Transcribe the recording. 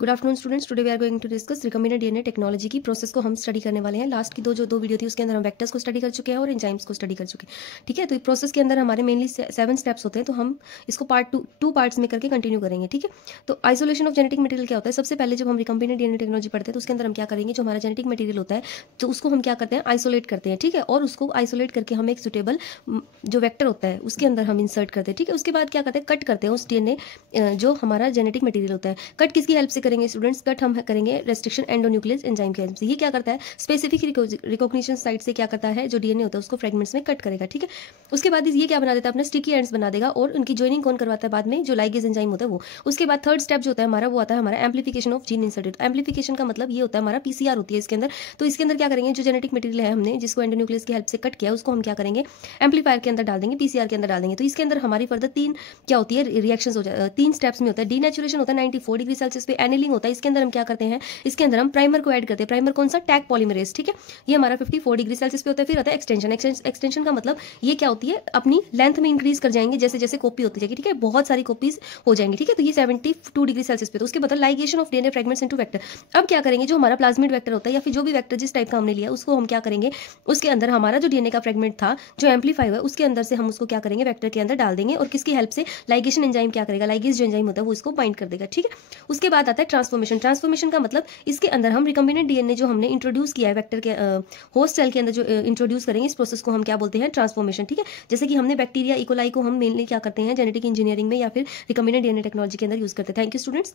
Good afternoon students, today we are going to discuss recombinant DNA technology की process को हम study करने वाले हैं। लास्ट की दो वीडियो थी उसके अंदर हम वेक्टर्स को स्टडी कर चुके हैं और एंजाइम्स को स्टडी कर चुके हैं। ठीक है, तो प्रोसेस के अंदर हमारे मेनली 7 स्टेप्स होते हैं, तो हम इसको टू पार्ट्स में करके कंटिन्यू करेंगे। ठीक है, तो आइसोलेशन ऑफ जेनेटिक मटेरियल क्या होता है? सबसे पहले जब हम रिकम्बिनेंट डीएनए टेक्नोलॉजी पढ़ते हैं तो उसके अंदर हम क्या करेंगे, जो हमारा जेनेटिक मटेरियल होता है तो उसको हम क्या करते हैं, आइसोलेट करते हैं। ठीक है, और उसको आइसोलेट करके हम एक सुटेबल जो वेक्टर होता है उसके अंदर हम इंसर्ट करते हैं। ठीक है, उसके बाद क्या करते हैं, कट करते हैं उस डीएनए जो हमारा जेनेटिक मटेरियल होता है। कट किसकी हेल्प से करेंगे स्टूडेंट्स? कट हम करेंगे रेस्ट्रिक्शन एंडोन्यूक्लियस एंजाइम की हेल्प से। ये क्या करता है, स्पेसिफिक रिकॉग्निशन साइट से क्या करता है, जो डीएनए होता है उसको फ्रेगमेंट्स में कट करेगा। ठीक है, उसके बाद ये क्या बना देता है, अपना स्टिकी एंड्स बना देगा और उनकी जॉइनिंग कौन करवाता है बाद में, जो लाइगेज एंजाइम होता है वो। उसके बाद थर्ड स्टेप जो होता है हमारा वो आता है हमारा amplification of gene inserted. Amplification का मतलब ये होता है हमारा पीसीआर होती है इसके अंदर। तो इसके अंदर क्या करेंगे, जो जेनेटिक मटेरियल है हमने जिसको एंडोन्यूक्लियस की हेल्प से कट किया उसको हम क्या करेंगे, एम्पलीफायर के अंदर डाल देंगे, पीसीआर के अंदर डाल देंगे। तो इसके अंदर हमारी फर्दर तीन क्या होती है, रिएक्शंस हो जाए, 3 स्टेप्स में होता है। डीनेचुरेशन होता है 94 डिग्री सेल्सियस पे, एनिलिंग होता है, इसके अंदर हम क्या करते हैं, इसके अंदर हम प्राइमर को ऐड करते हैं। प्राइमर कौन सा, टैग पॉलीमरेज। ठीक है, ये हमारा 54 डिग्री सेल्सियस पे होता है। फिर आता है एक्सटेंशन। एक्सटेंशन का मतलब ये क्या होती है, अपनी लेंथ में इंक्रीज कर जाएंगे जैसे जैसे कॉपी होती जाएगी। ठीक है, बहुत सारी कॉपीज हो जाएंगी। ठीक है, तो ये 72 डिग्री सेल्सियस पे। तो उसके बाद ligation of DNA fragments into vector. अब क्या करेंगे, जो हमारा प्लाज्मिड वेक्टर होता है या फिर जो भी वेक्टर जिस टाइप का हमने लिया उसको हम क्या करेंगे, उसके अंदर हमारा जो डीएनए का फ्रेगमेंट था जो एम्पलीफाई हुआ है उसके अंदर से हम उसको क्या करेंगे, वेक्टर के अंदर डाल देंगे। और किसकी हेल्प से, लाइगेशन एंजाइम क्या करेगा, लाइगेज जो एंजाइम होता है वो इसको बाइंड कर देगा। ठीक है, उसके बाद आता है ट्रांसफॉर्मेशन। ट्रांसफॉर्मेशन का मतलब इसके अंदर हम रिकम्बिनेंट डीएनए जो हमने इंट्रोड्यूस किया है वेक्टर के होस्ट सेल के अंदर जो इंट्रोड्यूस करेंगे, इस प्रोसेस को हम क्या बोलते हैं, ट्रांसफॉर्मेशन। ठीक है, जैसे कि हमने बैक्टीरिया इकोलाई को हम मेनली क्या करते हैं जेनेटिक इंजीनियरिंग में या फिर रिकम्बिनेंट डीएनए टेक्नोलॉजी के अंदर यूज करते हैं। Thank you students.